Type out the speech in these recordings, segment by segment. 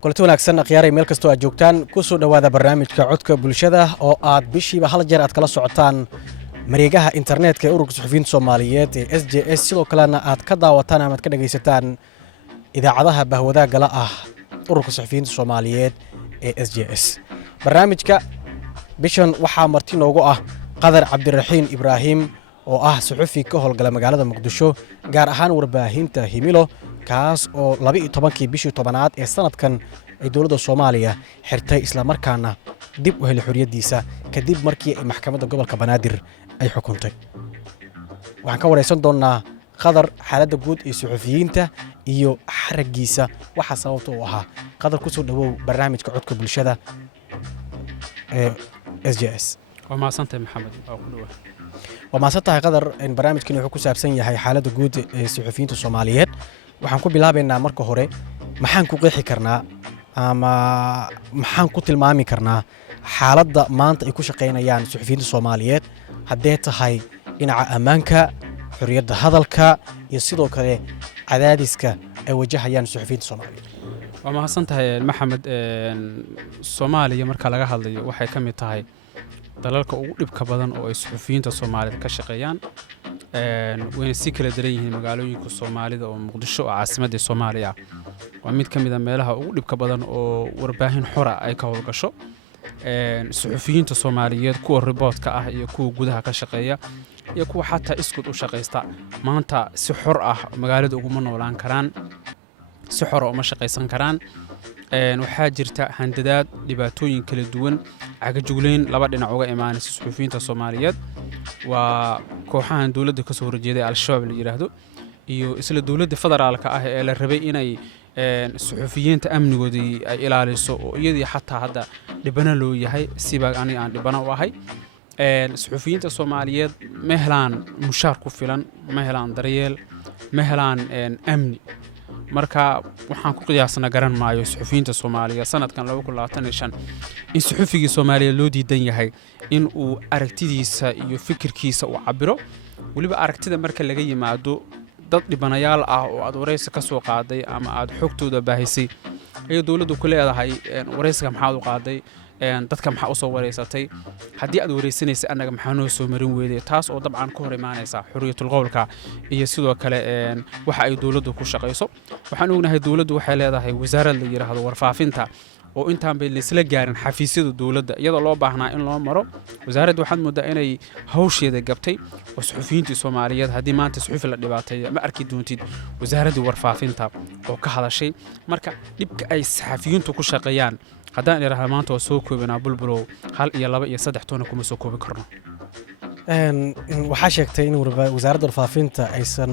kulanti wanaagsan akhyaarey meel kastoo aad joogtaan ku soo dhawaada barnaamijka codka bulshada oo aad bishiiba hal jeer aad kala socotaan mareegaha internetka ee ururka suxufiyiinta Soomaaliyeed ee SJS sidoo kalena aad ka daawataan ama aad ka dhageysataan idaacadaha bahwadaagga la ah ururka suxufiyiinta Soomaaliyeed ee SJS barnaamijka bishan waxaa marti noogu ah Qadar Cabdiraxiin Ibraahim oo ah suxufi ka howlgala magaalada Muqdisho gaar ahaan warbaahinta Himilo kaas oo 12kii bishii 10aad ee sanadkan ay dawladda Soomaaliya xirtay isla markaana dib u helay xoriyadiisa kadib markii ay maxkamadda gobolka Banaadir ay xukuntay waxaan ka wareysan doonaa Qadar xaaladda guud ee suxufiyiinta iyo xaragiisa waxa sababta u ahaa Qadar ku soo dhawow barnaamijka codka bulshada ee SJS وما سنت محمد أو كله وما سنتها Qadar in barnaamijkan wuxuu ku saabsan yahay xaaladda guud ee suxufiyiinta Soomaaliyeed waxaan ku bilaabaynaa marka hore maxaan ku qeexi karnaa ama maxaan ku tilmaami karnaa xaaladda maanta ay ku shaqeynayaan suxufiyiinta Soomaaliyeed haddii tahay dhinaca ammaanka xorriyadda hadalka iyo sidoo kale cadaadiska ay wajahayaan suxufiyiinta Soomaaliyeed وما سنتها محمد Soomaaliya marka laga hadlayo waxay ka mid tahay dalalka ugu dhibka badan oo ay suxufiyiinta Soomaaliyeed ka shaqeeyaan wayna si kala daran yihiin magaalooyinka Soomaalida oo Muqdisho oo caasimadda Soomaaliya waa mid ka mid ah meelaha ugu dhibka badan oo warbaahin xor ah ay ka howlgasho suxufiyiinta Soomaaliyeed kuwa reportka ah iyo kuwa gudaha ka shaqeeya iyo kuwa xataa isku u shaqeysta maanta si xor ah magaalada ugu noolaan karaan si xor ah uma shaqeysan karaan waxaa jirta handadaad dhibaatooyin kala duwan cagajugleyn laba dhinac uga imaanaysa suxufiyiinta Soomaaliyeed waa kooxahan dawladda ka soo horjeeday al-shabaab la yiraahdo iyo isla dawladda federaalka ah ee la rabay inay suxufiyiinta amnigoodii ay ilaaliso oo iyadii xataa hadda dhibana loo yahay siba aniga aan dhibana u ahay suxufiyiinta Soomaaliyeed ma helaan mushaar ku filan ma helaan daryeel ma helaan amni marka waxaan ku qiyaasna garan maayo suxufiyiinta Soomaaliya sanadkan 2025 in suxufigii Soomaaliya loo diidan yahay in uu aragtidiisa iyo fikirkiisa uu cabiro waliba aragtida marka laga yimaado dad dhibanayaal ah oo aad wareysi ka soo qaaday ama aad xogtooda baahisay ay dawladdu ku leedahay wareysiga maxaad u qaaday dadka maxaa u soo wareysatay haddii aad wareysanaysa anaga maxaa noo soo marin weeday taas oo dabcan ka hor imaanaysa xuriyatul qowlka iyo sidoo kale waxa ay dawladdu ku shaqeyso waxaan ognahay dawladdu waxay leedahay wasaarad la yiraahdo warfaafinta oo intaan bay isla gaarin xafiisyada dawladda iyadoo loo baahnaa in loo maro wasaaraddu waxaad moodaa inay hawsheeda gabtay oo suxufiyiinta Soomaaliyeed haddii maanta suxufi la dhibaatay ma arki doontid wasaaradda warfaafinta oo ka hadashay marka dhibka ay saxafiyiintu ku shaqeeyaan haddaan iraahdo maanta oo soo koobinaa bulbulow 1 iyo 2 iyo 3 toona kuma soo koobi karno waxaa sheegtay in wasaaradda warfaafinta aysan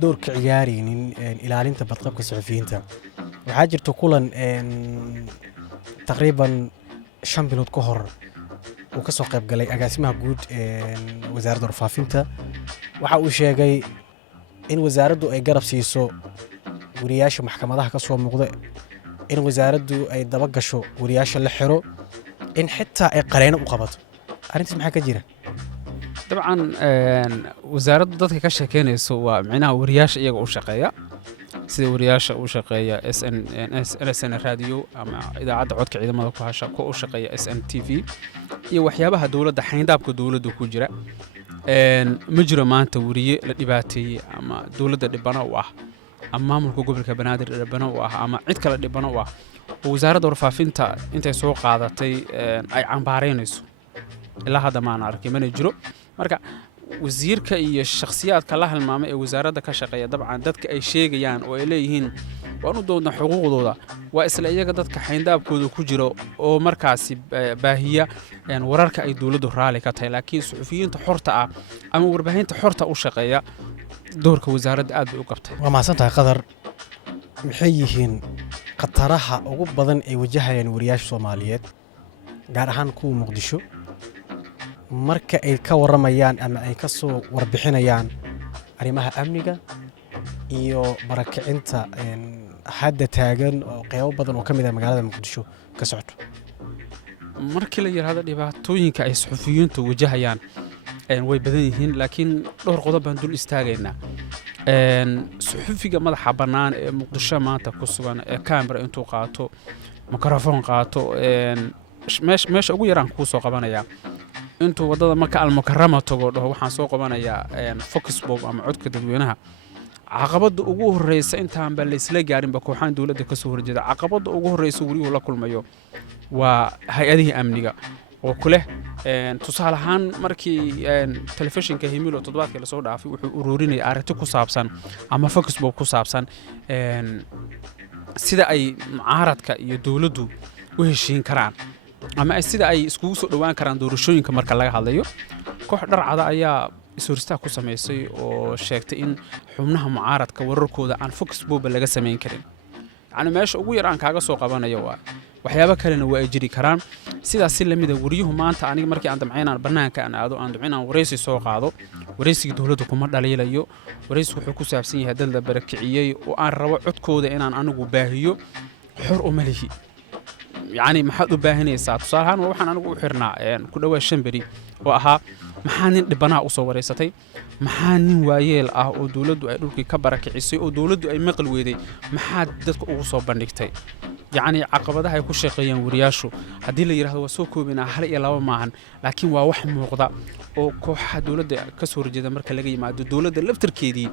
door ka ciyaaraynin ilaalinta badqabka suxufiyiinta waxaa jirta kulan taqriiban 5 bilood ka hor uu ka soo qayb galay agaasimaha guud wasaaradda warfaafinta waxa uu sheegay in wasaaraddu ay garab siiso wariyaasha maxkamadaha ka soo muuqda in wasaaraddu ay daba gasho wariyaasha la xiro in xitaa ay qareeno u qabato arrintaas maxaa ka jira dabcan wasaaraddu dadka ka shaqeynayso waa macnaha wariyaasha iyaga u shaqeeya sida wariyaasha u shaqeeya SN radio ama idaacadda codka ciidamada ku hasha ku shaqeeya SNTV iyo waxyaabaha dawladda xayndaabka dawladda ku jira ma jiro maanta wariye la dhibaateeyay ama dawladda dhibana u ah ama maamulka gobolka Banaadir dhibana u ah ama cid kale dhibana u ah wasaaradda warfaafinta intay soo qaadatay ay cambaaraynayso ilaa hadda ma arkin mana jiro marka wasiirka iyo shakhsiyaadka la halmaamay ee wasaaradda ka shaqeeya dabcan dadka ay sheegayaan oo ay leeyihiin waan u doonaa xuquuqdooda waa isla iyaga dadka xayndaabkooda ku jiro oo markaasi baahiya wararka ay dawladdu raali ka tahay laakiin suxufiyiinta xorta ah ama warbaahinta xorta u shaqeeya doorka wasaaradda aad bay u qabtay waa mahadsantahay Qadar maxay yihiin qataraha ugu badan ay wajahayaan wariyaasha Soomaaliyeed gaar ahaan kuwa Muqdisho marka ay ka waramayaan ama ay ka soo warbixinayaan arrimaha amniga iyo barakicinta hadda taagan oo qaybo badan oo ka mid ah magaalada muqdisho ka socoto markii la yiraahdo dhibaatooyinka ay suxufiyiintu wajahayaan way badan yihiin laakiin dhowr qodob baan dul istaagaynaa suxufiga madaxa bannaan ee muqdisho maanta ku sugan ee camera intuu qaato mikrofon qaato meesha ugu yaraan kuu soo qabanaya intuu wadada marka almukarama tago dhaho waxaan soo qabanayaa foxbob ama codka dadweynaha caqabada ugu horeysa intaan ba la isla gaarin ba kooxaan dawladda ka soo horjeeda caqabada ugu horeysa wariyu la kulmayo waa hay'adaha amniga oo kule tusaale ahaan markii telefishinka Himilo toddobaadkii la soo dhaafay wuxuu ururinay aragti ku saabsan ama foxbob ku saabsan sida ay mucaaradka iyo dawladdu u heshiin karaan ama sida ay iskugu soo dhawaan karaan doorashooyinka marka laga hadlayo koox dharcada ayaa isooristaa ku sameysay oo sheegtay in xubnaha mucaaradka wararkooda aan foxbob laga sameyn karin yani meesha ugu yaraan kaaga soo qabanayo waa waxyaabo kalena waa ay jiri karaan sidaas si lamida wariyuhu maanta aniga markii aan damcaynaan bannaanka aan aado aan damcaynaan wareysi soo qaado wareysiga dawladda kuma dhaliilayo wareysigu wuxuu ku saabsan yahay dad la barakiciyay oo aan rabo codkooda inaan anigu baahiyo xor u malihi يعني maxaad u baahanaysaa tusaalahan waxaan anigu u xirnaa ku dhawaad 5 bari oo ahaa maxaa nin dhibanaha u soo wareysatay maxaa nin waayeel ah oo dawladdu ay dhulkii ka barakicisay oo dawladdu ay maqal weeday maxaa dadka ugu soo bandhigtay يعني caqabadaha ay ku shaqeeyaan wariyaashu hadii la yiraahdo waa soo koobinaa hal iyo laba maahan laakiin waa wax muuqda oo kooxaha dawladda ka soo horjeeda marka laga yimaado dawladda laftirkeedii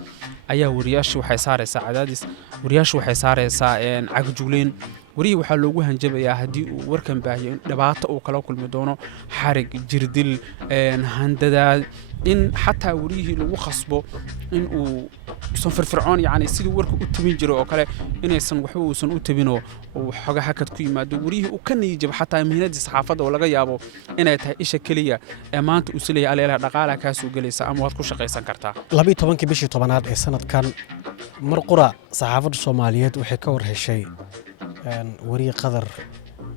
ayaa wariyaashu waxay saaraysaa cadaadis wariyaashu waxay saaraysaa cagjuuleen wariyi waxaa loogu hanjabayaa haddii uu warkan baahiyo in dhibaato uu kala kulmi doono xarig jirdil handadaad in xataa wariyihii lagu khasbo in uu san firfircoon yani sidii warka u tabin jiray oo kale inaysan waxba uusan u tabinoo uu xoga hakad ku yimaado wariyihii uu ka niyijabo xataa mihnadii saxaafadda oo laga yaabo inay tahay isha keliya ee maanta uu sileeya aleelaha dhaqaalaha kaa soo gelaysa ama waad ku shaqaysan kartaa 12 bishii 10aad ee sanadkan mar qura saxaafadda Soomaaliyeed waxay ka war heshay wariye qadar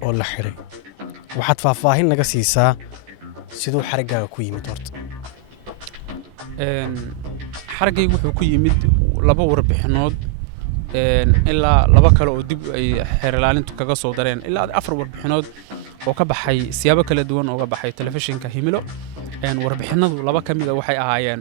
oo la xiray waxaad faahfaahin naga siisaa sidoo xarigaaga ku yimid horta xarigaygu wuxuu ku yimid laba warbixinood ilaa laba kale oo dib ay xeerlaalintu kaga soo dareen ilaa 4 warbixinood oo ka baxay siyaabo kala duwan oo ka baxay telefishinka Himilo warbixinadu laba kamid ah waxay ahaayeen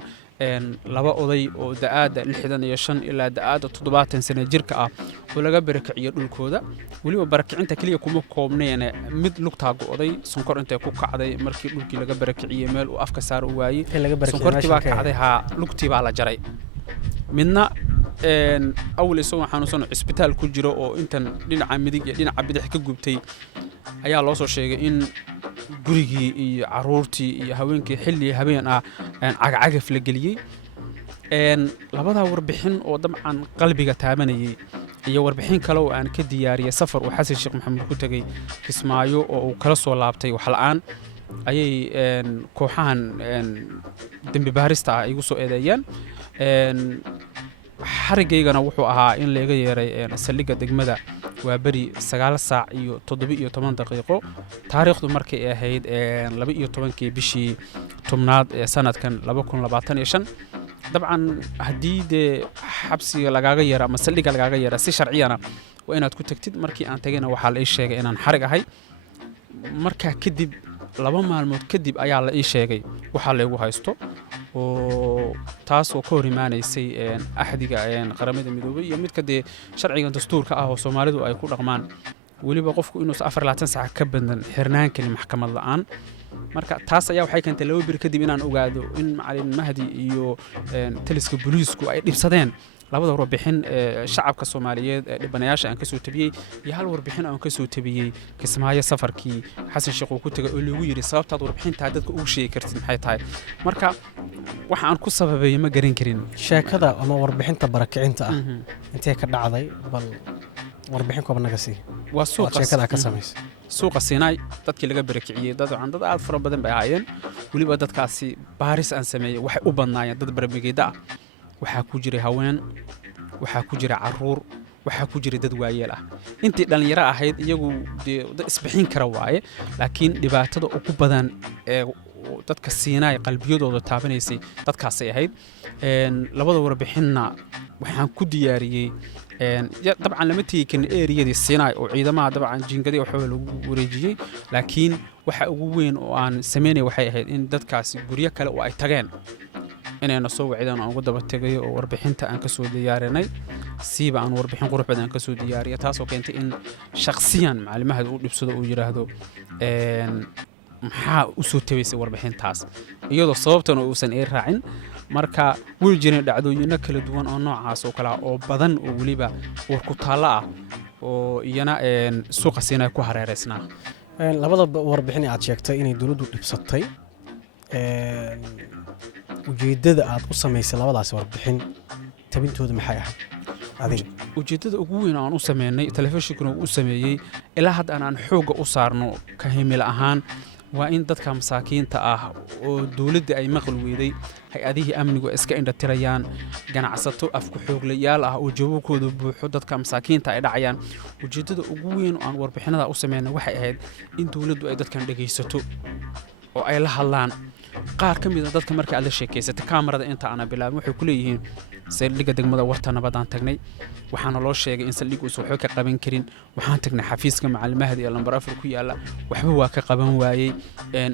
laba oday oo da'aada 65 ilaa da'aada 70 sano jirka ah oo laga barakiciyo dhulkooda waliba barakicinta kaliya kuma koobneen mid lugta go'day sonkor intay ku kacday markii dhulkii laga barakiciyay meel uu afka saar u waayay sonkortii baa kacday lugtii baa la jaray midna awal isoo xanuunsan isbitaal ku jiro oo intan dhinaca midig iyo dhinaca bidix ka gubtay ayaa loo soo sheegay in gurigii iyo caruurtii iyo haweenkii xilli habeen ah cagacagaf la geliyay labada warbixin oo dabcan qalbiga taabanayay iyo warbixin kale oo aan ka diyaariyay safar uu Xasan Sheekh Maxamed ku tagay Kismaayo oo uu kala soo laabtay wax la'aan ayay kooxahan dambi baarista ah igu soo eedeeyeen xarigaygana wuxuu ahaa in laga yeeray saldhigga degmada waa bari 9 saac iyo 17 daqiiqo taariikhdu markay ahayd 12 bishii 10aad ee sanadkan 2025 dabcan haddii dee xabsiga lagaaga yeero ama saldhigga lagaaga yeero si sharciyana waa inaad ku tagtid markii aan tagayna waxaa la ii sheegay inaan xarig ahay markaa kadib 2 maalmood kadib ayaa la ii sheegay waxa la igu haysto oo taas oo ka hor imaanaysay axdiga qaramada midoobay iyo midka dee sharciga dastuurka ah oo Soomaalidu ay ku dhaqmaan waliba qofku inuu 24 saac ka badan xirnaankii maxkamad la'aan marka taas ayaa waxay keentay 2 bir kadib inaan ogaado in macallin Mahdi iyo taliska booliisku ay dhibsadeen labada warbixin shacabka Soomaaliyeed ee dhibanayaasha aan ka soo tabiyay iyo hal warbixin aan ka soo tabiyay Kismaayo safarkii Xasan Sheekh uu ku tagay oo lagu yiri sababtaad warbixinta dadka ugu sheegi kartid maxay tahay marka waxa aan ku sababay ma garan karin sheekada ama warbixinta barakicinta ah intee ka dhacday bal warbixin kooban naga sii waa suuqa sheekada ka sameysay suuqa Sinai dadkii laga barakiciyay dad aad fara badan bay ahaayeen waliba dadkaasi baaris aan sameeyay waxay u badnaayeen dad baramigeeda waxaa ku jiray haween waxaa ku jiray caruur waxaa ku jiray dad waayeel ah intii dhalinyaro ahayd iyagu dad isbixin kara waaye laakiin dhibaatada ugu badan ee oo dadka Siinaay qalbiyadooda taabanaysay dadkaasay ahayd labada warbixinna waxaan ku diyaariyay dabcan lama tegi karin eriyadii Siinaay oo ciidamada dabcan jiingadii waxa lagu wareejiyay laakiin waxa ugu weyn oo aan sameynay waxay ahayd in dadkaasi guryo kale oo ay tageen inayna soo wacdaan aan ugu daba tagay oo warbixinta aan ka soo diyaarinay siiba aan warbixin qurux badan ka soo diyaariyay taasoo keentay in shakhsiyan macluumaad uu dhibsado uu yiraahdo maxaa u soo tabaysay warbixintaas iyadoo sababtan uusan ay raacin marka way jireen dhacdooyinka kala duwan oo noocaas oo kala oo badan oo waliba war ku taala ah oo iyana suuqa Siinaay ku hareereysnaa labada warbixin aad sheegtay inay dawladdu dhibsatay ujeedada aad u samaysay labadaas warbixin tabintooda maxay ahayd adiga ujeedada ugu weyn aan u sameynay telefishinkuna uu sameeyay ilaa hadda aan xooga u saarno ka himil ahaan waa in dadka masaakiinta ah oo dawladda ay maqal weeday hay'adihii amnigu iska indhatirayaan ganacsato afku xooglayaal ah oo jawabkooda buuxo dadka masaakiinta ay dhacayaan ujeedada ugu weyn aan warbixinada u sameynay waxay ahayd in dawladdu ay dadkan dhageysato oo ay la hadlaan qaar ka mid ah dadka marka aad la sheekaysata kaamarada inta aan bilaabin waxay ku leeyihiin saldhigga degmada warta nabadaan tagnay waxaana loo sheegay in saldhiggu uu waxba ka qaban karin waxaan tagnay xafiiska macallimada ee lambar 4 ku yaala waxba waa ka qaban waayay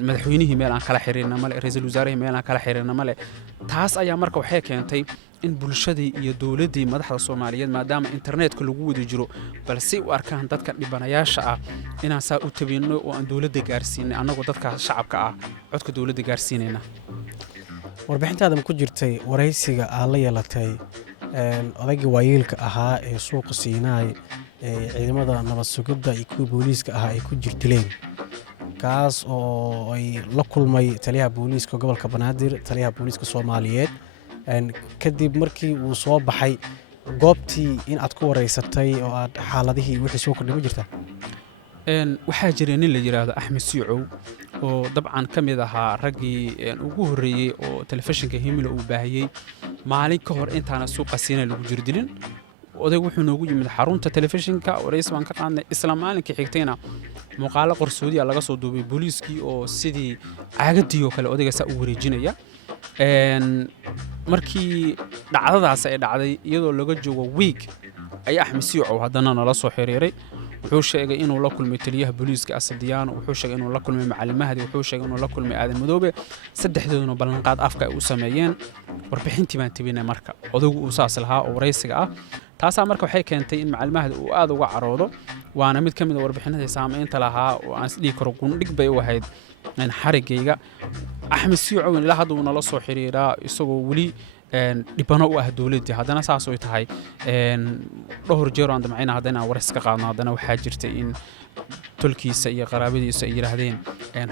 madaxweynihii meel aan kala xiriirna male ra'iisul wasaaraha meel aan kala xiriirna male taas ayaa marka waxay keentay in bulshadii iyo dawladdii madaxda Soomaaliyeed maadaama internetka lagu wada jiro balse u arkaan dadka dhibanayaasha ah inaan saa u tabino oo aan dawladda gaarsiinay anagoo dadka shacabka ah codka dawladda gaarsiinayna warbixintaada ma ku jirtay waraysiga aad la yeelatay odaygii waayeelka ahaa ee suuqa Siinaay ee ciidamada nabad sugidda iyo kuwa booliiska ahaa ay ku jirtileen kaas oo ay la kulmay taliyaha booliiska gobolka Banaadir taliyaha booliiska Soomaaliyeed kadib markii uu soo baxay goobtii in aad ku wareysatay oo aad xaaladihii wixii soo kordhimay jirta waxaa jiray nin la yiraahdo Axmed Siicow oo dabcan ka mid ahaa raggii ugu horeeyay oo telefishinka Himilo uu baahiyay maalin ka hor intaana suuqa Siinaay lagu jirdilin odaygu wuxuu noogu yimid xarunta telefishinka wareys baan ka qaadnay isla maalinka xigtayna muuqaalo qarsoodi ah laga soo duubay booliiskii oo sidii caagadii oo kale odayga saa u wareejinaya markii dhacdadaas ay dhacday iyadoo laga joogo week ay Axmed Siicow haddana nala soo xiriiray wuxuu sheegay inuu la kulmay taliyaha booliiska Asadiyaano wuxuu sheegay inuu la kulmay macallimada wuxuu sheegay inuu la kulmay Aadan Madoobe saddexdooduna ballanqaad afka ay u sameeyeen warbixintii baan tabinay marka odaygu uu saas lahaa oo waraysiga ah taasaa marka waxay keentay in macallimada uu aad uga caroodo waana mid ka mid ah warbixinada saameynta lahaa oo aan isdhihi karo gundhig bay u ahayd xarigayga Axmed Siicow ilaa hadda uu nala soo xiriiraa isagoo weli dhibano u ah dawladda haddana saas oo tahay dhowr jeer aan damcayna haddana wareys ka qaadno haddana waxaa jirtay in tolkiisa iyo qaraabadiisa ay yiraahdeen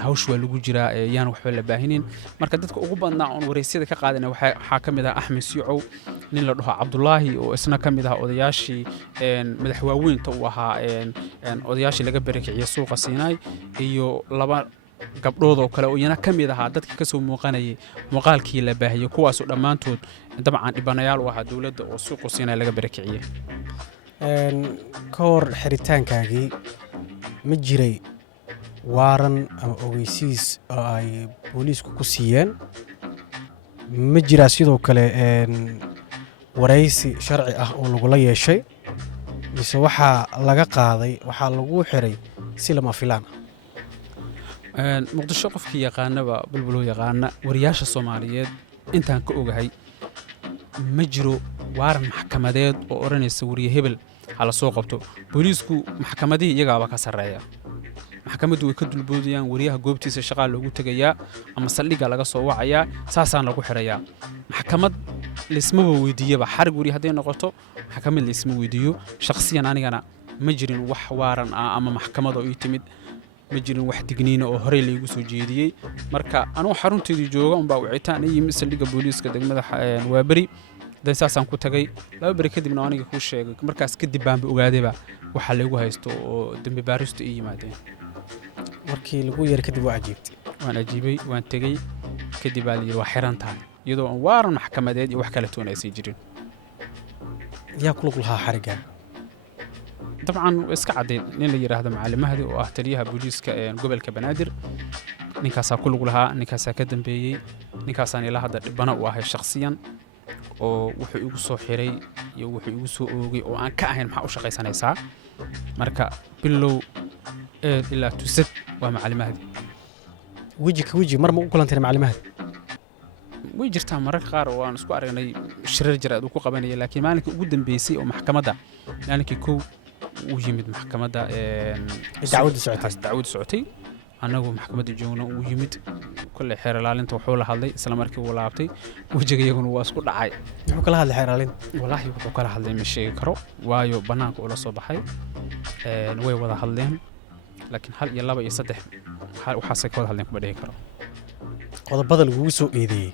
hawsh waa lagu jiraa yaan waxba la baahinin marka dadka ugu badnaa oo wareysyada ka qaadana waxaa ka mid ah Axmed Siicow nin la dhaho Cabdullaahi oo isna ka mid ah odayaashii madaxweynaha uu ahaa odayaashii laga barakiciyay suuqa Siinaay iyo laba gabdhood oo kale oo iyana ka mid ahaa dadka ka soo muuqanayay muuqaalkii la baahiyay kuwaas oo dhammaantood dabcan dhibanayaal u ahaa dawladda oo suuqa Siinaay laga barakiciyay ka hor xiritaankaagii ma jiray waaran ama ogeysiis oo ay booliisku ku siiyeen ma jiraa sidoo kale waraysi sharci ah oo lagula yeeshay mise waxaa laga qaaday waxaa lagu xiray si lama filaan muqdisho qofkii yaqaanaba bulbuloo yaqaana wariyaasha Soomaaliyeed intaan ka ogahay ma jiro waaran maxkamadeed oo oranaysa wariye hebel hala soo qabto booliisku maxkamadii iyagaaba ka sareeya maxkamaddu way ka dulboodayaan wariyaha goobtiisa shaqo loogu tagayaa ama saldhigga laga soo wacayaa saasaan lagu xirayaa maxkamad lisma weydiiyaba xarig wariye haday noqoto maxkamad lisma weydiiyo shakhsiyan anigana ma jirin wax waaran ah ama maxkamad oo ii timid ma jirin wax digniin oo hore leeyagu soo jeediyay marka anoo xarunteedii jooga baa wicitaan ay yimid saldhigga booliiska degmada Waabari daysaasan ku tagay laba bari kadibna aniga ku sheegay markaas kadib baan ogaadayba waxa lagu haysto oo dambi baaristu ay yimaadeen markii lagu yar kadib waa ajiibtay waan ajiibay waan tagay kadib baa la waa xiran tahay iyadoo aan waaran maxkamadeed iyo wax kale toonaysan jirin yaa ku lug lahaa xariga dabcan iska cadeed nin la yiraahdo macallimada oo ah taliyaha booliiska gobolka Banaadir ninkaasaa ku lug lahaa, ninkaasaa ka dambeeyey, ninkaasaan ilaa hadda dhibana u ahay shakhsiyan oo wuxuu igu soo xiray iyo wuxuu igu soo oogay oo aan ka ahayn maxaa u shaqaysanaysaa. marka bilow ilaa tusad waa macalimahaadii. weji ka weji mar ma u kulanteen macalimahaadi? way jirtaa mararka qaar oo aan isku aragnay shirar jaraad uu ku qabanaya, laakiin maalinkii ugu dambeysay oo maxkamadda maalinkii kow uu yimid maxkamadda dacwadda socotay annagu maxkamadda joogna uu yimid kolley xeer ilaalinta wuxuu la hadlay isla markii uu laabtay wejiga iyaguna waa isku dhacay. wuxuu kala hadlay xeer ilaalinta? wallaahi wuxuu kala hadlay ma sheegi karo waayo bannaanka ula soo baxay way wada hadleen, laakiin 1 iyo 2 iyo 3 waxaasay ka wada hadleen kuma dhihi karo. qodobada lagugu soo eedeeyey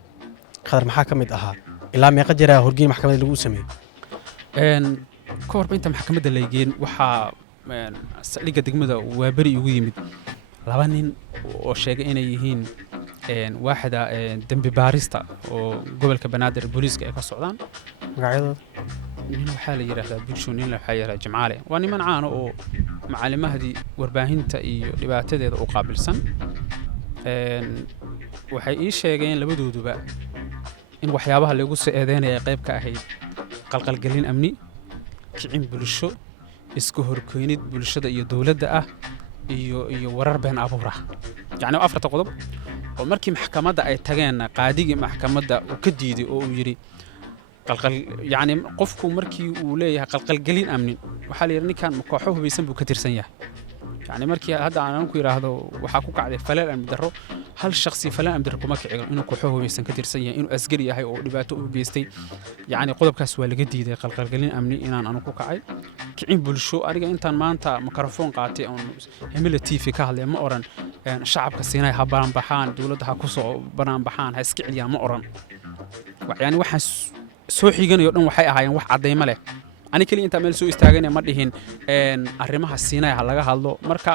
khadar maxaa ka mid ahaa? ilaa meeqa jiraa horgeyn maxkamadda lagu sameeyey? ka horba inta maxkamadda laygeen waxaa saldhigga degmada waa beri igu yimid 2 nin oo sheegay inay yihiin waaxda dembi baarista oo gobolka banaadir booliiska ay ka socdaan. magacyadooda? nin waxaa la yidhaahdaa bulsho, nin waxaa la yidhahdaa jimcaale. waa niman caano oo macalimahdii warbaahinta iyo dhibaatadeeda u qaabilsan. waxay ii sheegeen labadooduba in waxyaabaha lagu soo eedeynaya qayb ka ahayd qalqalgelin amni, kicin bulsho, isku horkeynid bulshada iyo dowladda ah, iyo warar been abuur ah. yacni 4 qodob oo markii maxkamadda ay tageen qaadigii maxkamadda uu ka diiday oo uu yidhi yacni qofku markii uu leeyahay qalqalgelin amni waxaa la yidhi ninkan kooxo hubaysan buu ka tirsan yahay. يعني markii hadda aan ku yiraahdo waxa ku kacday falal amni darro, hal shakhsi falal amni darro kuma kicin inuu ku xoobaysan ka tirsan yahay inuu askari yahay oo dhibaato u geystay. yani qodobkaas waa laga diiday qalqalgelin amni inaan anu ku kacay. kicin bulsho aniga intaan maanta mikrofon qaatay oo Hemila TV ka hadlay ma oran shacabka siinay ha baan baxaan, dawladda ha ku soo banaan baxaan, ha iska ciliyaan ma oran. yani waxaan soo xiganayo dhan waxay ahaayeen wax cadeymo leh. ani kali inta meel soo istaagana ma dhihin arrimaha siinay ha laga hadlo. marka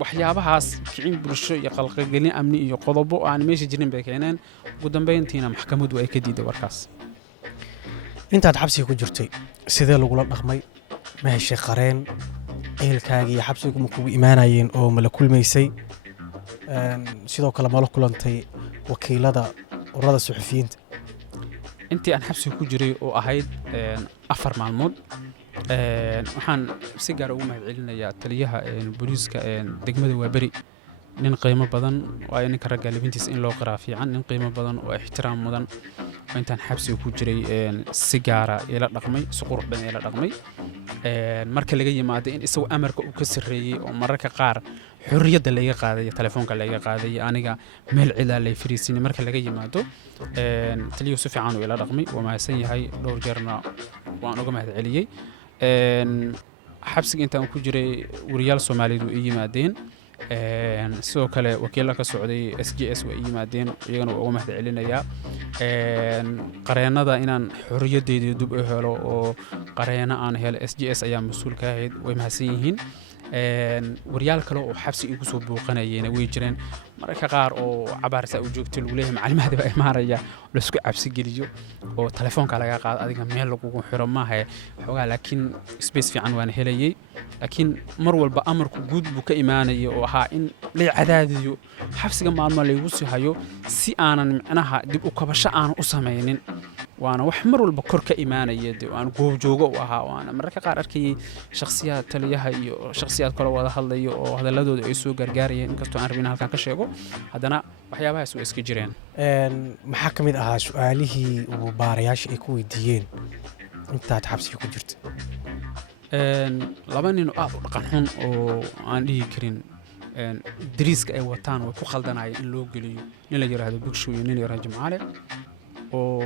waxyaabahaas kicin bulsho iyo qalqalgelin amni iyo qodobo aan meesha jirin bay keeneen. ugu dambeyntiina maxkamaddu ay ka diiday warkaas. intaad xabsiga ku jirtay sidee lagula dhaqmay? ma heshay qareen? ehelkaagii xabsigu ma kugu imaanayeen oo ma la kulmaysay? sidoo kale ma la kulantay wakiilada ururada suxufiyiinta? intii aan xabsiga ku jiray oo ahayd 4 maalmood waxaan si gaar ah ugu mahadcelinayaa taliyaha booliiska degmada Waaberi. nin qiimo badan waa ninka ragga labintiisa in loo qiraa fiican, nin qiimo badan oo ixtiraam mudan. intaan xabsiga ku jiray si gaar ah ila dhaqmay, si qurux badan ila dhaqmay. marka laga yimaado in isagu amarka uu ka sareeyay oo mararka qaar xurriyadda laga qaaday, telefoonka laga qaaday, aniga meel cila lay fariisin. marka laga yimaado taliyo si fiican uu ila dhaqmay, waa maasan yahay. dhowr jeerna waan uga mahadceliyay. xabsiga intaan ku jiray wariyaal Soomaaliyeed oo yimaadeen, sidoo kale wakiilada ka socday SGS way yimaadeen, iyagana waa uga mahadcelinayaa. qareenada inaan xurriyadeedii dib u helo oo qareena aan helo SGS ayaa mas'uul ka ahayd, way mahadsan yihiin. waryaal kale oo xabsi igu soo booqanayeen way jireen. mararka qaar oo cabaarsa u joogtay lagu leeyahay macalimaha baa imaanaya la isku cabsi geliyo oo telefoonka laga qaado, adiga meel lagu xiro maaha xogaa. laakiin space fiican waan helayay. laakiin mar walba amarku guud buu ka imaanayay oo ahaa in la cadaadiyo xabsiga maalmo lagu sii hayo si aanan macnaha dib u kabasho aan u sameeynin. waana wax mar walba kor ka imaanaya aan goob joogo u ahaa. waana mararka qaar arkay shakhsiyaad taliyaha iyo shakhsiyaad kale wada hadlayo oo hadaladooda ay soo gargaarayeen, inkastoo aan rabin halkan ka sheego, haddana waxyaabahaas way iska jireen. maxaa ka mid ahaa su'aalihii uu baarayaasha ay ku weydiiyeen intaad xabsiga ku jirtay? 2 nin oo aad u dhaqan xun oo aan dhihi karin dariiska ay wataan way ku khaldanayeen in loo geliyo. nin la yiraahdo Bugshu iyo nin la yiraahdo Jimcaale oo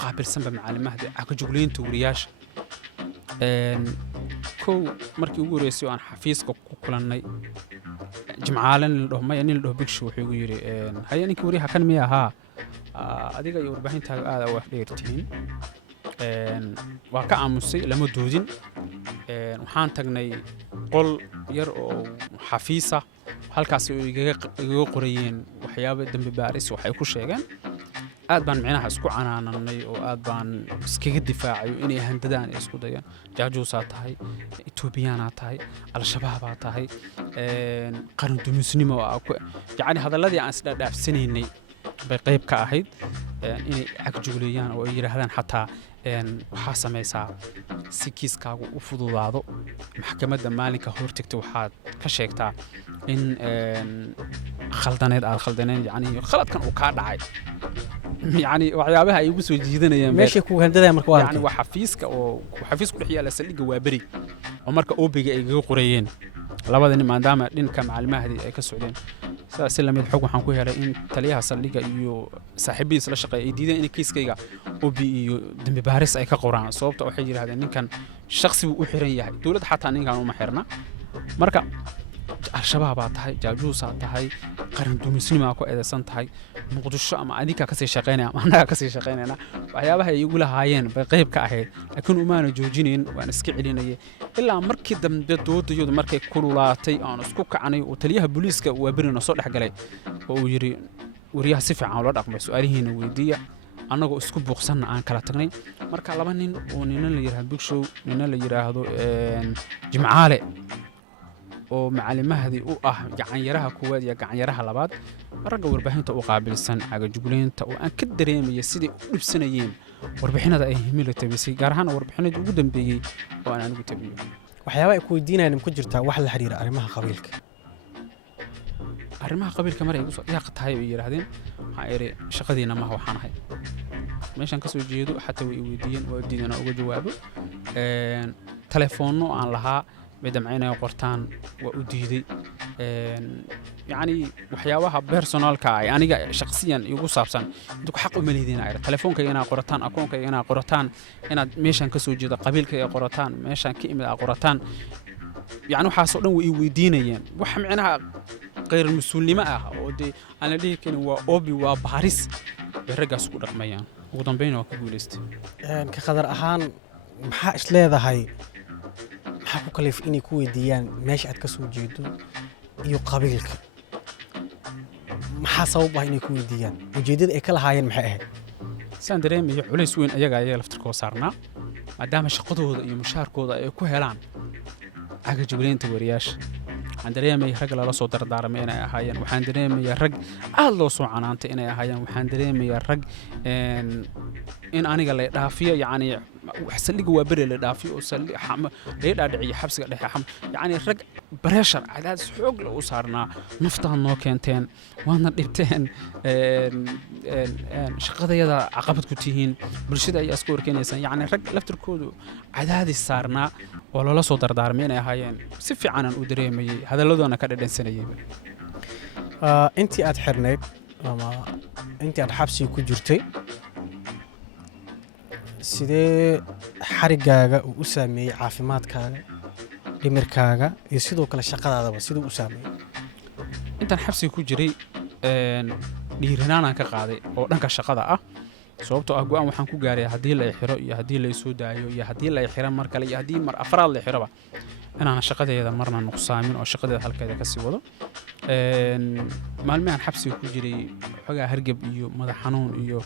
qaabilsanba macalimaha caqajugleynta wariyaasha. kow markii ugu horeysay aan xafiiska ku kulannay, Jimcaale nin la dhaho maya nin la dhaho Bugshu wuxuu igu yiri haya ninka wariyaha kan miya ahaa adiga iyo warbaahintaada aad u dheertihiin. waa ka aamusay, lama doodin. waxaan tagnay qol yar oo xafiisa, halkaas oo igaga qorayeen waxyaabo dambi baaris waxay ku sheegeen. aad baan micnaha isku canaananay oo aad baan iskaga difaacayo inay handadaan ay isku dayaan jaajuusaa tahay etoobiyaanaa tahay al-shabaabaa tahay qaran dumisnimo yacni hadalladii aan isdhaadhaafsanaynay bay qayb ka ahayd inay cagjugleeyaan oo ay yidhaahdaan xataa waxaa samaysaa si kiiskaagu u fududaado maxkamadda maalinka hortagta waxaad ka sheegtaa in khaldaneed aad khaldaneed yacni khaladkan uu kaa dhacay يعني waxyaabaha ay ugu soo jiidanayaan meesha ku handada marka waa yani waa xafiiska oo xafiisku dhex yaala saldhigga waa bari oo marka OB-ga ay gaga qorayeen labada nin maadaama dhinka macallimahadii ay ka socdeen sidaas la mid xog waxaan ku helay in taliyaha saldhigga iyo saaxiibadiisa la shaqeeyay ay diideen in kiiskayga OB iyo dambi baaris ay ka qoraan sababta waxay yiraahdeen ninkan shakhsi uu u xiran yahay dawladda xataa ninkan uma xirna marka al-shabaab baa tahay jaajuusaa tahay qaran dumisnimo ku eedeysan tahay muqdisho ama adinka ka sii shaqeynaya ama anaga ka sii shaqeynayna waxyaabaha ay ugu lahaayeen bay qayb ka ahayd laakiin umaana joojinayn waan iska celinayay ilaa markii dambe doodayadu markay kululaatay aan isku kacanay oo taliyaha booliiska waa berina soo dhaxgalay oo uu yiri wariyaha si fiican loo dhaqmay su'aalihiina weydiiya annagoo isku buuqsanna aan kala tagnay marka laba nin oo nina la yiraahdo Big Show nina la yiraahdo Jimcaale oo macallimahadii u ah gacan yaraha koowaad iyo gacan yaraha labaad ragga warbaahinta u qaabilsan cagajugleynta oo aan ka dareemay sidii u dhibsanayeen warbixinada ay himilo tabisay gaar ahaan warbixinada ugu dambeeyay oo aan ugu tabiyo waxyaabaha ay ku weydiinayaan ku jirtaa wax la xiriira arrimaha qabiilka mar ay ugu soo yaaqtahay oo yiraahdeen waxa ay shaqadiina ma waxaan ahay meeshan ka soo jeedo xataa way weydiiyeen oo diidana uga jawaabo telefoonno aan lahaa midamcayna qortaan waa u diiday يعني waxyaabaha personalka ay aniga shakhsiyan igu saabsan intu xaq u maleedina ay telefoonka ina qorataan akoonka ina qorataan inaad meeshan ka soo jeedo qabiilka ay qorataan meeshan ka imid qorataan يعني waxa soo dhan way weydiinayeen wax micnaha qeyr mas'uulnimo ah oo aan la dhihi karin waa obi waa baaris ragaas ku dhaqmayaan ugu dambeyn waa ku guuleystay ka qadar ahaan maxaa is leedahay maxaa ku kalif inay ku weydiiyaan meesha aad ka soo jeedo iyo qabiilka maxaa sabab ah inay ku weydiiyaan ujeedada ay ka lahaayeen maxay ahayd saan dareemayo culays weyn ayaga laftirkooda saarnaa maadaama shaqadooda iyo mushaarkooda ay ku helaan cagajugleynta wariyaasha waxaan dareemay rag lala soo dardaaramay inay ahaayeen waxaan dareemay rag aad loo soo canaantay inay ahaayeen waxaan dareemay rag in aniga la dhaafiyo yani saldhigga waa beri la dhaafiyo oo saldhig la dhaadhiciyo xabsiga dhexe yani rag pressure cadaadis xoog leh u saarnaa naftaan noo keenteen waana dhibteen shaqadayada caqabad ku tihiin bulshada ayaa isku warkeenaysan yani rag laftirkoodu cadaadis saarnaa oo lala soo dardaaramay inay ahaayeen si fiican aan u dareemayay hadalladoona ka dhadhansanayay intii aad xirneyd ama intii aad xabsiga ku jirtay sidee xarigaaga uu u saameeyay caafimaadkaaga dhimirkaaga iyo sidoo kale shaqadaadaba siduu u saameeyay intaan xabsiga ku jiray dhiiranaanaan ka qaaday oo dhanka shaqada ah sababtoo ah go'aan waxaan ku gaaray haddii la xiro iyo haddii la soo daayo iyo haddii la xiro mar kale iyo haddii mar afraad la xiroba inaan shaqadeeda marna nuqsaamin oo shaqadeeda halkeeda ka sii wado maalmahan xabsiga ku jiray xogaa hargab iyo madax xanuun iyo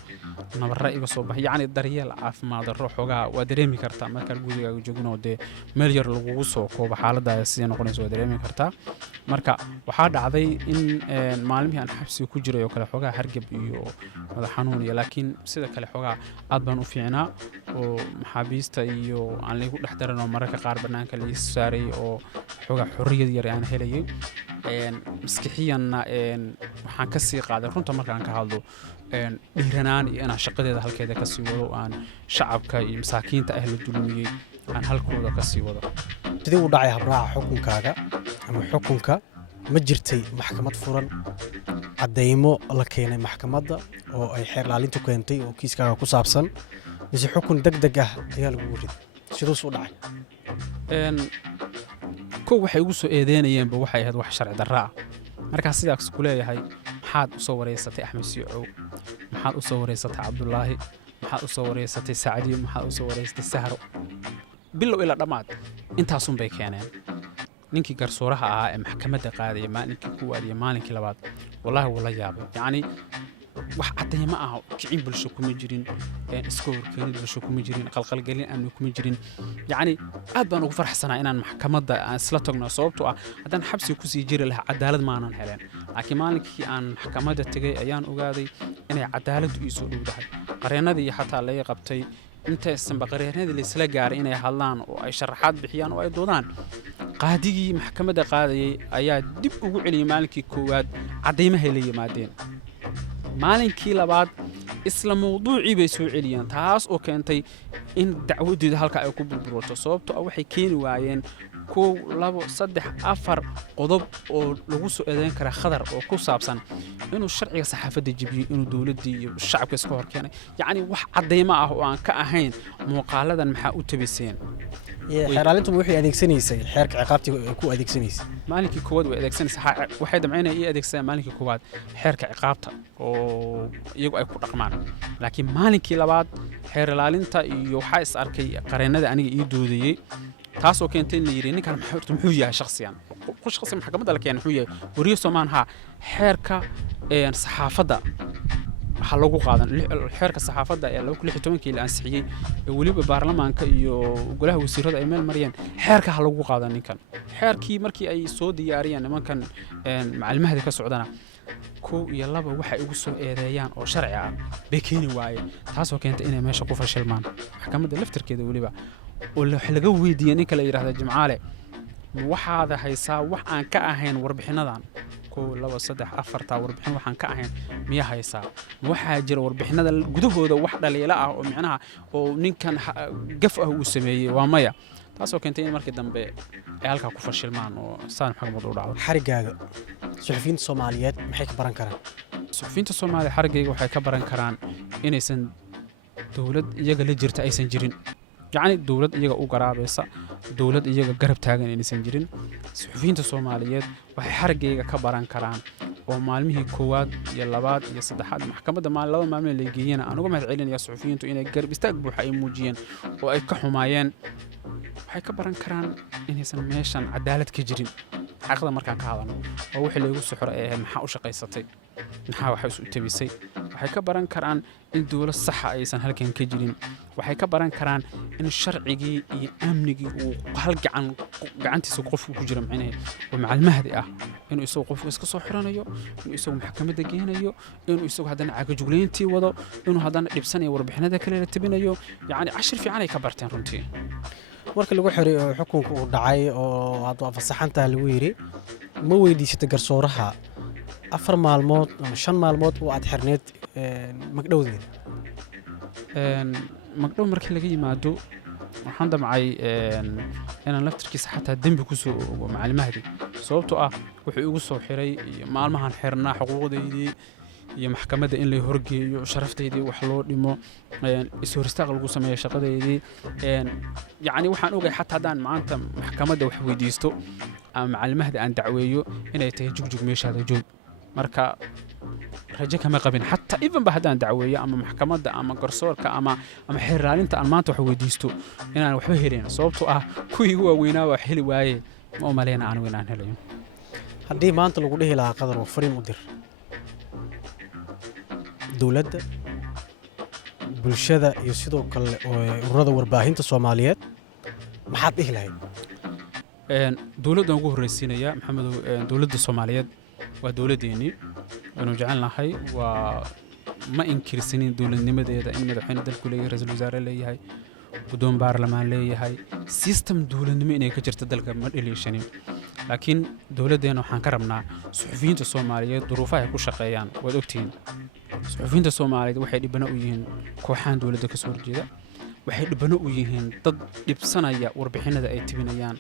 nabarra iga soo baxay yani daryeel caafimaad darro xogaa waa dareemi kartaa markaad gurigaaga joogin oo dee meel yar lagugu soo koobo xaaladaada sidee noqonaysa waa dareemi kartaa marka waxaa dhacday in maalmihii aan xabsiga ku jiray oo kale xogaa hargab iyo madax xanuun iyo laakiin sida kale xogaa aad baan u fiicnaa oo maxaabiista iyo aan laygu dhex daran oo mararka qaar bannaanka la ii saaray oo xogaa xorriyad yar aan helayay maskixiyanna waxaan ka sii qaaday runta markaan ka hadlo dhiiranaan iyo inaan shaqadeeda halkeeda ka sii wado aan shacabka iyo masaakiinta ah la dulmiyey aan halkooda ka sii wado sidii u dhacay habraaca xukunkaaga ama xukunka ma jirtay maxkamad furan caddaymo la keenay maxkamadda oo ay xeer ilaalintu keentay oo kiiskaaga ku saabsan mise xukun degdeg ah ayaa lagu riday siduus u dhacay kow waxay ugu soo eedeynayeenba waxay ahayd wax sharci darro ah markaas sidaas ku leeyahay maxaad u soo wareysatay axmed siicow maxaad u soo wareysatay cabdulaahi maxaad u soo wareysatay sacdiyo maxaad u soo wareysatay sahro bilow ila dhammaad intaasun bay keeneen ninkii garsuuraha ahaa ee maxkamadda qaadaya maalinkii koowaad iyo maalinkii labaad wallaahi wuu la yaabay yacni wax cadeyma ah kicin bulsho kuma jirin iska horkeenid bulsho kuma jirin qalqalgelin amni kuma jirin yacni aad baan ugu faraxsanaa inaan maxkamadda aan isla tagno sababtoo ah haddaan xabsi ku sii jiri lahaa cadaalad maanan heleen laakiin maalinkii aan maxkamadda tegay ayaan ogaaday inay cadaaladdu ii soo dhowdahay qareennadii xataa laga qabtay intaysanba qareennadii laysla gaaray inay hadlaan oo ay sharaxaad bixiyaan oo ay doodaan qaadigii maxkamadda qaadayay ayaa dib ugu celiyay maalinkii koowaad caddaymahay la yimaadeen maalinkii labaad isla mawduucii bay soo celiyeen taas oo keentay in dacwadeeda halka ay ku burburto sababtoo ah waxay keeni waayeen 1 2 3 4 qodob oo lagu soo eedeyn kara khadar oo ku saabsan inuu sharciga saxaafadda jibiyay inuu dawladda iyo shacabka iska hor keenay yacni wax cadeymo ah oo aan ka ahayn muuqaaladan maxaa u tabiseen xeeraalintu waxay adeegsanaysay xeerka ciqaabtiga ay ku adeegsanaysay maalinkii koowaad way adeegsanaysaa waxay damcaynayaan inay adeegsadaan maalinkii koowaad xeerka ciqaabta oo iyagu ay ku dhaqmaan laakiin maalinkii labaad xeer ilaalinta iyo waxaa is arkay qareennada aniga ii doodayey taasoo keentay in la yidhi ninkan muxuu yahay shakhsiyan shakhsi maxkamadda la keenay muxuu yahay wariye Soomaan ha xeerka saxaafadda waxa lagu qaadan xeerka saxaafadda ee 2016 la ansixiyay ee waliba baarlamaanka iyo golaha wasiirada ay meel mariyeen xeerka ha lagu qaadan ninkan xeerkii markii ay soo diyaariyeen nimankan macallimada ka socdana 1 iyo 2 waxay ugu soo eedeeyaan oo sharci ah bay keeni waayeen taasoo keentay inay meesha ku fashilmaan maxkamadda laftirkeeda waliba oo laga weydiiyay ninka la yiraahdo Jimcaale waxaad haysaa wax aan ka ahayn warbixinadan 1 2 3 4 warbixin waxaan ka ahayn miya haysaa waxaa jira warbixinada gudahooda wax dhaliila ah oo macnaha oo ninkan gaf ah uu sameeyay waa maya taasoo keentay in markii dambe ay halka ku fashilmaan oo saan maxkamad u dhacdo xarigaaga suxufiyiinta Soomaaliyeed maxay ka baran karaan suxufiyiinta Soomaaliyeed xarigayga waxay ka baran karaan inaysan dawlad iyaga la jirta aysan jirin yacni dawlad iyaga u garaabaysa dawlad iyaga garab taagan inaysan jirin suxufiyiinta Soomaaliyeed waxay xarigayga ka baran karaan oo maalmihii koowaad iyo labaad iyo saddexaad maxkamadda laba maalmood la geeyeen aan uga mahad celinaya suxufiyiintu inay garab istaag buuxa ay muujiyeen oo ay ka xumaayeen waxay ka baran karaan inaysan meeshan cadaalad ka jirin xaqda markaan ka hadalno oo wixii lagu suxro ee maxaa u shaqaysatay maxaa waxa isu tabisay waxay ka baran karaan in dawlad sax ah aysan halkan ka jirin waxay ka baran karaan in sharcigii iyo amnigii uu hal gacantiisa qofku ku jira macnaheed oo macalmahdi ah inuu isagu qofku iska soo xiranayo inuu isagu maxkamadda geenayo inuu isagu haddana cagajugleyntii wado inuu haddana dhibsanayo warbixinada kale la tabinayo yacni cashir fiican ay ka barteen runtii marka lagu xiray oo xukunka uu dhacay oo aad fasaxanta lagu yiri ma weydiisatay garsooraha 4 maalmood ama 5 maalmood oo aad xirneed magdhowdeeda magdhow markii laga yimaado waxaan damcay inaan laftirkiisa xataa dembi ku soo ogo macallimahdi sababtoo ah wuxuu igu soo xiray maalmahan xirnaa xuquuqdeydii iyo maxkamadda in la horgeeyo sharaftaydi wax loo dhimo isoo ristaaq lagu sameeyo shaqadeydii yacni waxaan ogay xataa haddaan maanta maxkamadda wax weydiisto ama macallimahda aan dacweeyo inay tahay jugjug meeshaada joog marka rajo kama qabin xataa ivanba haddaan dacweeyo ama maxkamadda ama garsoorka ama xeer ilaalinta aan maanta wax weydiisto inaan waxba helin sababtoo ah kuwii ugu waaweynaa wax heli waaye ma u maleyna aan weynaan helayo haddii maanta lagu dhihi lahaa qadar oo fariin u dir dawladda bulshada iyo sidoo kale ururada warbaahinta Soomaaliyeed maxaad dhihi lahayd dawladda ugu horeysiinaya maxamedow dawladda Soomaaliyeed waa dawladdeennii inuu jecelnahay waa ma inkirsanin dawladnimadeeda in madaxweyne dalku leeyahay ra'iisul wasaare leeyahay guddoon baarlamaan leeyahay system dawladnimo inay ka jirto dalka ma dhaliishanin laakiin dawladdeena waxaan ka rabnaa suxufiyiinta Soomaaliyeed duruufaha ay ku shaqeeyaan waad ogtihiin suxufiyiinta Soomaaliyeed waxay dhibano u yihiin kooxahan dawladda ka soo horjeeda waxay dhibano u yihiin dad dhibsanaya warbixinada ay tibinayaan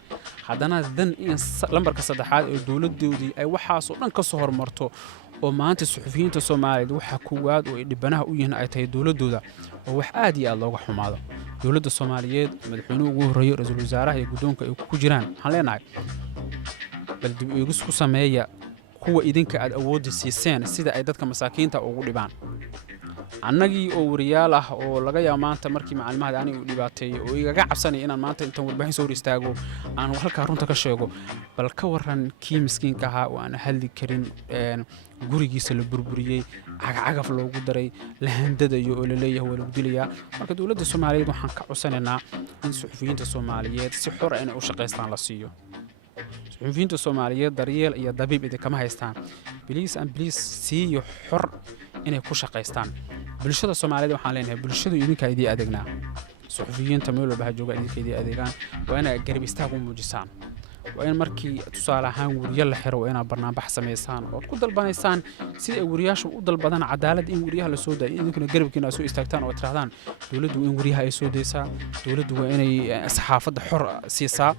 haddana dan in lambarka saddexaad ee dawladdoodii ay waxaas oo dhan ka soo hormarto oo maanta suxufiyiinta Soomaaliyeed waxa kuwaad oo ay dhibanaha u yihiin ay tahay dawladdooda oo wax aad iyo aad looga xumaado dawladda Soomaaliyeed madaxweynuhu ugu horeeyo ra'iisul wasaaraha iyo guddoonka ay ku jiraan waxaan leenahay bal dib u eegis ku sameeya kuwa idinka aad awoodda siiseen sida ay dadka masaakiinta ugu dhibaan annagii oo wariyaal ah oo laga yaabo maanta markii macallimada aniga u dhibaateeyay oo igaga cabsanay inaan maanta intaan warbaahin soo hor istaago aan halkaa runta ka sheego bal ka waran kii miskiinka ahaa oo aan hadli karin gurigiisa la burburiyey cagacagaf loogu daray la handadayo oo la leeyahay waa lagu dilayaa marka dowladda Soomaaliyeed waxaan ka codsanaynaa in suxufiyiinta Soomaaliyeed si xor ah inay u shaqeystaan la siiyo suxufiyiinta Soomaaliyeed daryeel iyo dabiib kama haystaan please siiyo xor inay ku shaqeystaan bulshada Soomaaliyeed waxaan leenahay bulshadu idinka idii adeegnaa suxufiyiinta meel walba jooga idinka idii adeegaan waa inay garab istaag u muujisaan waa in markii tusaale ahaan wariye la xiro waa inaad barnaamij sameysaan oo ku dalbanaysaan sidii ay wariyaashu u dalbadaan cadaalad in wariyaha la soo daayo idinkuna garabkiina soo istaagtaan oo tirahdaan dawladdu in wariyaha ay soo deysaa dawladdu waa inay saxaafadda xor siisaa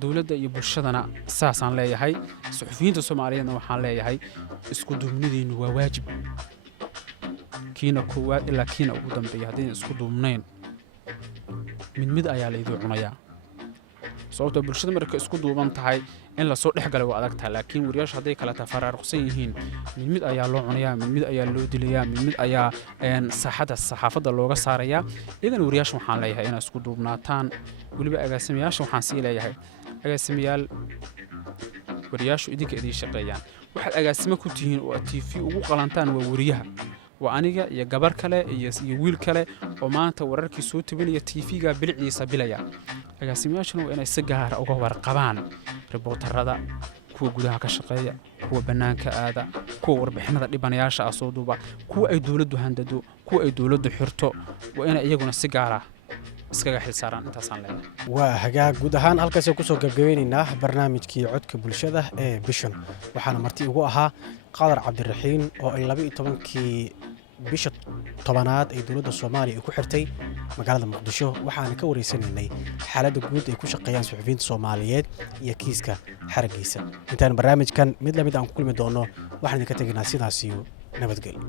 dawladda iyo bulshadana saasaan leeyahay suxufiyiinta Soomaaliyeedna waxaan leeyahay isku duubnidiinu waa waajib kiina koowaad ilaa kiina ugu dambeeya haddii isku duubnayn mid ayaa la idin cunayaa sababtoo bulshada marka isku duuban tahay in la soo dhexgalay waa adag tahay laakiin wariyaashu hadday kala tafaraaruqsan yihiin mid ayaa loo cunayaa mid ayaa loo dilayaa mid ayaa saxaafadda looga saarayaa idan wariyaashu waxaan leeyahay inay isku duubnaataan waliba agaasimayaasha waxaan sii leeyahay agaasimayaal wariyaashu idinka idin shaqeeyaan waxaad agaasimo ku tihiin oo TV ugu qalantaan waa wariyaha waa aniga iyo gabar kale iyo wiil kale oo maanta wararkii soo tabinaya TV-ga bilciisa bilaya agaasimayaashuna waa inay si gaar ah uga warqabaan reporterada kuwa gudaha ka shaqeeya kuwa banaanka aada kuwa warbixinada dhibanayaasha ah soo duuba kuwa ay dawladdu handado kuwa ay dawladdu xirto waa inay iyaguna si gaar ah iskaga xilsaaraan intaasaan leeyahay waa hagaag guud ahaan halkaas ku soo gabagabeynaynaa barnaamijkii codka bulshada ee bishan waxaana marti ugu ahaa Qadar Cabdiraxiin oo ay 12kii bisha 10aad ee dawladda Soomaaliya ku xirtay magaalada Muqdisho waxaan ka wareysanaynay xaaladda guud ee ku shaqeeyaan suxufiyiinta Soomaaliyeed iyo kiiska xaragiisa intaan barnaamijkan mid la mid aan ku kulmi doono waxaan idinka tagnaa sidaas iyo nabadgelyo